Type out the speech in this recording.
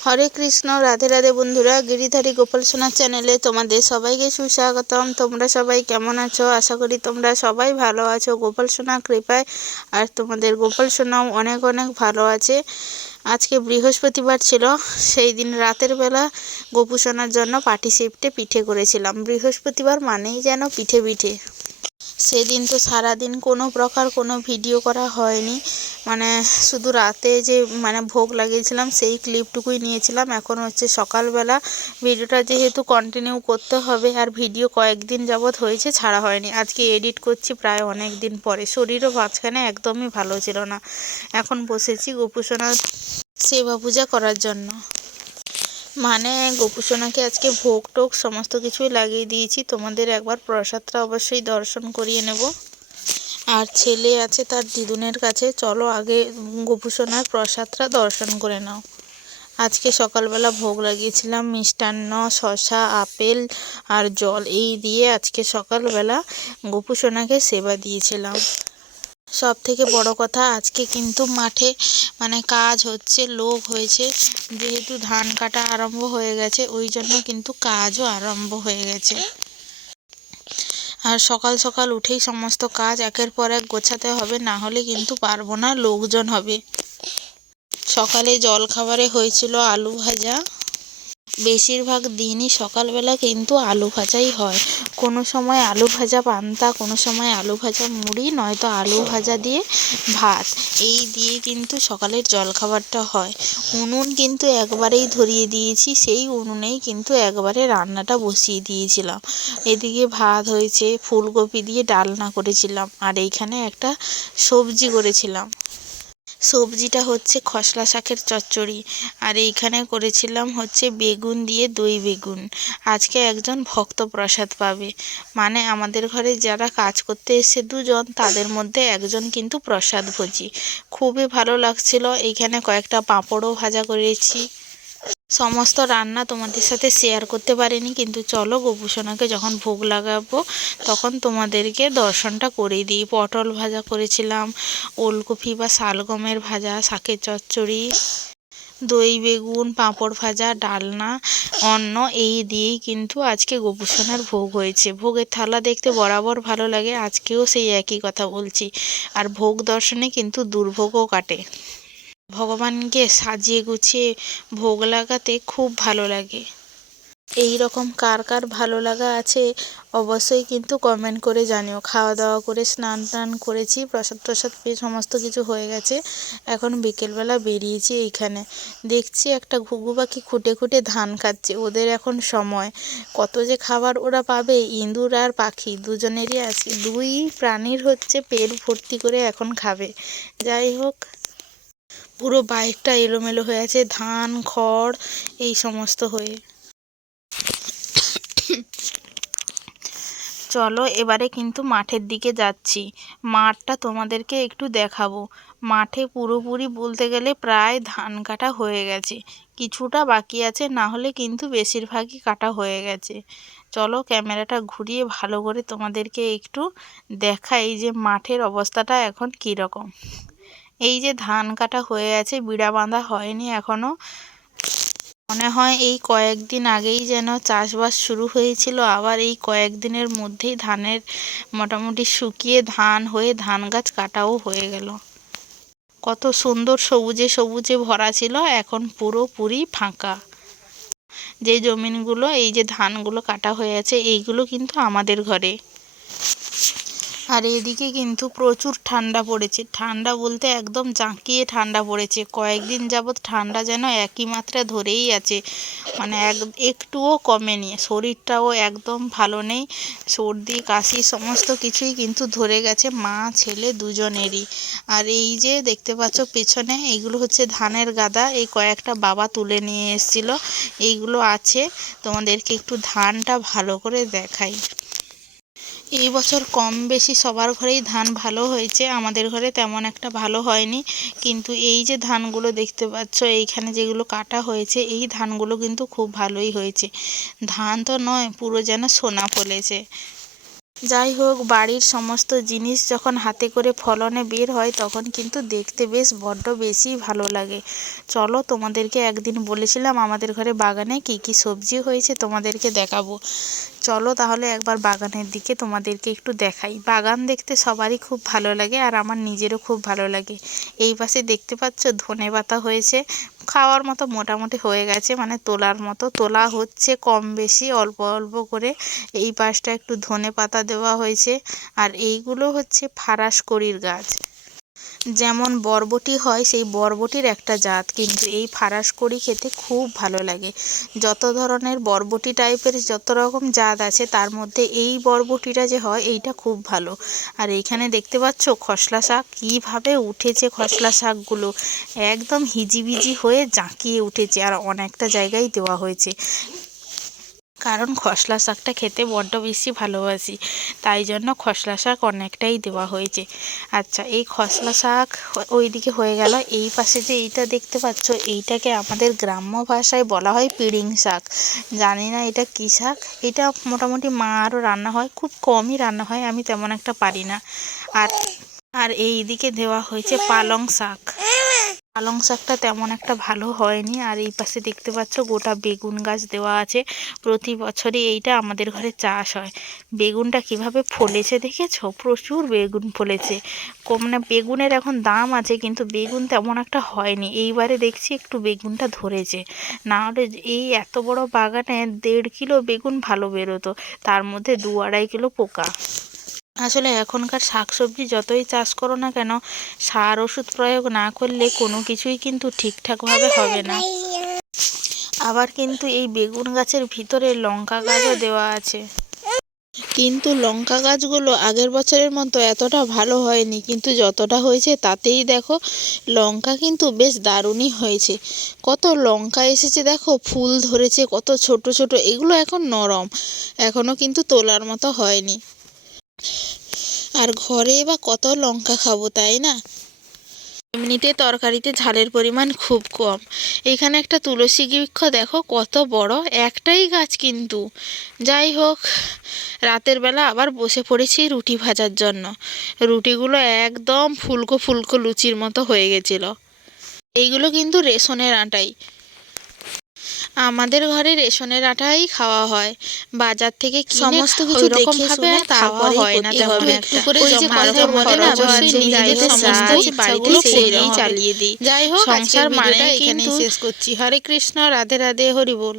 হরে কৃষ্ণ, রাধে রাধে বন্ধুরা, গিরিধারী গোপাল সোনার চ্যানেলে তোমাদের সবাইকে সুস্বাগতম। তোমরা সবাই কেমন আছো? আশা করি তোমরা সবাই ভালো আছো। গোপাল সোনার কৃপায় আর তোমাদের গোপাল সোনাও অনেক অনেক ভালো আছে। আজকে বৃহস্পতিবার ছিল, সেই দিন রাতের বেলা গোপু সোনার জন্য পাটি সেপটে পিঠে করেছিলাম। বৃহস্পতিবার মানেই যেন পিঠে পিঠে। সেদিন তো সারাদিন কোনো প্রকার কোনো ভিডিও করা হয়নি। মানে শুধু রাতে যে মানে ভোগ লাগিয়েছিলাম সেই ক্লিপটুকুই নিয়েছিলাম। এখন হচ্ছে সকালবেলা ভিডিওটা যেহেতু কন্টিনিউ করতে হবে আর ভিডিও কয়েকদিন যাবৎ হয়েছে ছাড়া হয়নি। আজকে এডিট করছি প্রায় অনেক দিন পরে। শরীরও মাঝখানে একদমই ভালো ছিল না। এখন বসেছি গোপুসোনার সেবা পূজা করার জন্য। মানে গোপুসোনাকে আজকে ভোগ টোগ সমস্ত কিছুই লাগিয়ে দিয়েছি। তোমাদের একবার প্রসাদটা অবশ্যই দর্শন করিয়ে নেব। আর ছেলে আছে তার দিদুনের কাছে। চলো আগে গোপুসোনার প্রসাদটা দর্শন করে নাও। আজকে সকালবেলা ভোগ লাগিয়েছিলাম মিষ্টান্ন শশা আপেল আর জল। এই দিয়ে আজকে সকালবেলা গোপুসোনাকে সেবা দিয়েছিলাম। সব থেকে বড় কথা, আজকে কিন্তু মাঠে মানে কাজ হচ্ছে, লোক হয়েছে, যেহেতু ধান কাটা আরম্ভ হয়ে গেছে, ওই জন্য কিন্তু কাজও আরম্ভ হয়ে গেছে। আর সকাল সকাল উঠেই সমস্ত কাজ একের পর এক গোছাতে হবে, না হলে কিন্তু পারব না, লোকজন হবে। সকালে জল খাবারে হয়েছিল আলু ভাজা। বেশিরভাগ দিনই সকালবেলা কিন্তু আলু ভাজাই হয়। কোনো সময় আলু ভাজা পান্তা, কোনো সময় আলু ভাজা মুড়ি, নয়তো আলু ভাজা দিয়ে ভাত। এই দিয়ে কিন্তু সকালের জলখাবারটা হয়। উনুন কিন্তু একবারেই ধরিয়ে দিয়েছি, সেই উনুনেই কিন্তু একবারে রান্নাটা বসিয়ে দিয়েছিলাম। এদিকে ভাত হয়েছে, ফুলকপি দিয়ে ডালনা করেছিলাম, আর এইখানে একটা সবজি করেছিলাম। সবজিটা হচ্ছে খসলা শাকের চচ্চড়ি। আর এইখানে করেছিলাম হচ্ছে বেগুন দিয়ে দই বেগুন। আজকে একজন ভক্ত প্রসাদ পাবে। মানে আমাদের ঘরে যারা কাজ করতে এসে দুজন, তাদের মধ্যে একজন কিন্তু প্রসাদ ভোজি। খুবই ভালো লাগছিল। এইখানে কয়েকটা পাঁপড়ও ভাজা করেছি। সমস্ত রান্না তোমাদের সাথে শেয়ার করতে পারিনি, কিন্তু চলো গোপুসোনাকে যখন ভোগ লাগাবো, তখন তোমাদেরকে দর্শনটা করেই দিই। পটল ভাজা করেছিলাম, ওলকপি বা শালগমের ভাজা, শাকের চচ্চড়ি, দই, বেগুন, পাঁপড় ভাজা, ডালনা, অন্ন, এই দিয়েই কিন্তু আজকে গোপুসোনার ভোগ হয়েছে। ভোগের থালা দেখতে বরাবর ভালো লাগে, আজকেও সেই একই কথা বলছি। আর ভোগ দর্শনে কিন্তু দুর্ভোগও কাটে। ভগবানকে সাজিয়ে গুছিয়ে ভোগ লাগাতে খুব ভালো লাগে। এই রকম কার কার ভালো লাগা আছে অবশ্যই কিন্তু কমেন্ট করে জানিও। খাওয়া দাওয়া করে স্নান টান করেছি প্রসাদ প্রসাদ পেয়ে সমস্ত কিছু হয়ে গেছে। এখন বিকেলবেলা বেরিয়েছি এইখানে। দেখছি একটা ঘুঘু পাখি খুঁটে খুঁটে ধান খাচ্ছে। ওদের এখন সময়। কত যে খাবার ওরা পাবে, ইঁদুর আর পাখি, দুজনেরই আছে। দুই প্রাণীর হচ্ছে পেট ভর্তি করে এখন খাবে। যাই হোক পুরো বাইকটা এলোমেলো হয়ে আছে, ধান, খড়, এই সমস্ত হয়ে। চলো এবারে কিন্তু মাঠের দিকে যাচ্ছি। মাঠটা তোমাদেরকে একটু দেখাবো। মাঠে পুরোপুরি বলতে গেলে প্রায় ধান কাটা হয়ে গেছে। কিছুটা বাকি আছে, না হলে কিন্তু বেশিরভাগই কাটা হয়ে গেছে। চলো ক্যামেরাটা ঘুরিয়ে ভালো করে তোমাদেরকে একটু দেখাই যে মাঠের অবস্থাটা এখন কীরকম। এই যে ধান কাটা হয়ে আছে বিড়া বাঁধা হয়নি এখনও মনে হয় এই কয়েকদিন আগেই যেন চাষবাস শুরু হয়েছিল, আবার এই কয়েকদিনের মধ্যেই ধানের মোটামুটি শুকিয়ে ধান হয়ে ধান গাছ কাটাও হয়ে গেল। কত সুন্দর সবুজে সবুজে ভরা ছিল, এখন পুরোপুরি ফাঁকা। যে জমিনগুলো, এই যে ধানগুলো কাটা হয়ে আছে, এইগুলো কিন্তু আমাদের ঘরে। আর এদিকে কিন্তু প্রচুর ঠান্ডা পড়েছে। ঠান্ডা বলতে একদম জাঁকিয়ে ঠান্ডা পড়েছে। কয়েকদিন যাবৎ ঠান্ডা যেন একই মাত্রা ধরেই আছে। মানে এক, একটুও কমেনি। শরীরটাও একদম ভালো নেই। সর্দি, কাশি সমস্ত কিছুই কিন্তু ধরে গেছে মা, ছেলে দুজনেরই। আর এই যে দেখতে পাচ্ছ পেছনে, এইগুলো হচ্ছে ধানের গাদা। এই কয়েকটা বাবা তুলে নিয়ে এসেছিল। এইগুলো আছে। তোমাদেরকে একটু ধানটা ভালো করে দেখাই। এই বছর কম বেশি সবার ঘরেই ধান ভালো হয়েছে। আমাদের ঘরে তেমন একটা ভালো হয়নি। কিন্তু এই যে ধানগুলো দেখতে পাচ্ছ, এইখানে যেগুলো কাটা হয়েছে, এই ধানগুলো কিন্তু খুব ভালোই হয়েছে। ধান তো নয়, পুরো যেন সোনা ফলেছে। যাই হোক, বাড়ির সমস্ত জিনিস যখন হাতে করে ফলনে বের হয়, তখন কিন্তু দেখতে বেশ বড্ড বেশি ভালো লাগে। চলো, তোমাদেরকে একদিন বলেছিলাম, আমাদের ঘরে বাগানে কি কি সবজি হয়েছে তোমাদেরকে দেখাবো। চলো তাহলে একবার বাগানের দিকে তোমাদেরকে একটু দেখাই। বাগান দেখতে সবারই খুব ভালো লাগে আর আমার নিজেরও খুব ভালো লাগে। এই পাশে দেখতে পাচ্ছ ধনে পাতা হয়েছে। খাওয়ার মতো মোটামুটি হয়ে গেছে মানে তোলার মতো। তোলা হচ্ছে কম বেশি, অল্প অল্প করে। এই পাশটা একটু ধনে পাতা দেওয়া হয়েছে। আর এইগুলো হচ্ছে ফারাস ফারাসকড়ির গাছ। যেমন বরবটি হয়, সেই বরবটির একটা জাত। কিন্তু এই ফারাসকড়ি খেতে খুব ভালো লাগে। যত ধরনের বরবটি টাইপের যত রকম জাত আছে, তার মধ্যে এই বরবটিটা যে হয়, এইটা খুব ভালো। আর এইখানে দেখতে পাচ্ছ খসলা শাক? কীভাবে উঠেছে খসলা শাকগুলো? একদম হিজিবিজি হয়ে জাঁকিয়ে উঠেছে, আর অনেকটা জায়গায় দেওয়া হয়েছে। কারণ খসলা শাকটা খেতে বড্ড বেশি ভালোবাসি, তাই জন্য খসলা শাক অনেকটাই দেওয়া হয়েছে। আচ্ছা এই খসলা শাক ওইদিকে হয়ে গেল। এই পাশে যে এইটা দেখতে পাচ্ছ, এইটাকে আমাদের গ্রাম্য ভাষায় বলা হয় পিড়িং শাক। জানি না এটা কী শাক। এটা মোটামুটি মা আরও রান্না হয়, খুব কমই রান্না হয়, আমি তেমন একটা পারি না। আর আর এই দিকে দেওয়া হয়েছে পালং শাক। পালং শাকটা তেমন একটা ভালো হয়নি। আর এই পাশে দেখতে পাচ্ছ গোটা বেগুন গাছ দেওয়া আছে। প্রতি বছরই এইটা আমাদের ঘরে চাষ হয়। বেগুনটা কীভাবে ফলেছে দেখেছ? প্রচুর বেগুন ফলেছে। কম না, বেগুনের এখন দাম আছে কিন্তু বেগুন তেমন একটা হয়নি। এইবারে দেখছি একটু বেগুনটা ধরেছে। না হলে এই এত বড় বাগানে দেড় কিলো বেগুন ভালো বেরোতো। তার মধ্যে দু আড়াই কিলো পোকা। আসলে এখনকার শাকসবজি যতই চাষ করো না কেন, সার ওষুধ প্রয়োগ না করলে কোনো কিছুই কিন্তু ঠিকঠাকভাবে হবে না। আবার কিন্তু এই বেগুন গাছের ভিতরে লঙ্কা গাছও দেওয়া আছে। কিন্তু লঙ্কা গাছগুলো আগের বছরের মতো এতটা ভালো হয়নি, কিন্তু যতটা হয়েছে তাতেই দেখো লঙ্কা কিন্তু বেশ দারুণই হয়েছে। কত লঙ্কা এসেছে দেখো, ফুল ধরেছে, কত ছোট ছোট, এগুলো এখন নরম। এখনও কিন্তু তোলার মতো হয়নি। আর ঘরে বা কত লঙ্কা খাব, তাই না? এমনিতে তরকারিতে ঝালের পরিমাণ খুব কম। এখানে একটা তুলসী বৃক্ষ দেখো, কত বড়, একটাই গাছ কিন্তু। যাই হোক, রাতের বেলা আবার বসে পড়েছি রুটি ভাজার জন্য। রুটিগুলো একদম ফুলকো ফুলকো লুচির মতো হয়ে গেছিল। এইগুলো কিন্তু রেশনের আটাই। আমাদের ঘরে রেশনের আটাই খাওয়া হয়। বাজার থেকে সমস্ত কিছু দেখে শুনে খাওয়া হয় না তেমন ওই যে মধ্যে না অবশ্যই নিজেদের সমস্ত বাড়িতে চালিয়ে দিই। যাই হোক সংসার মানে এখানেই শেষ করছি। হরে কৃষ্ণ রাধে রাধে হরি বল।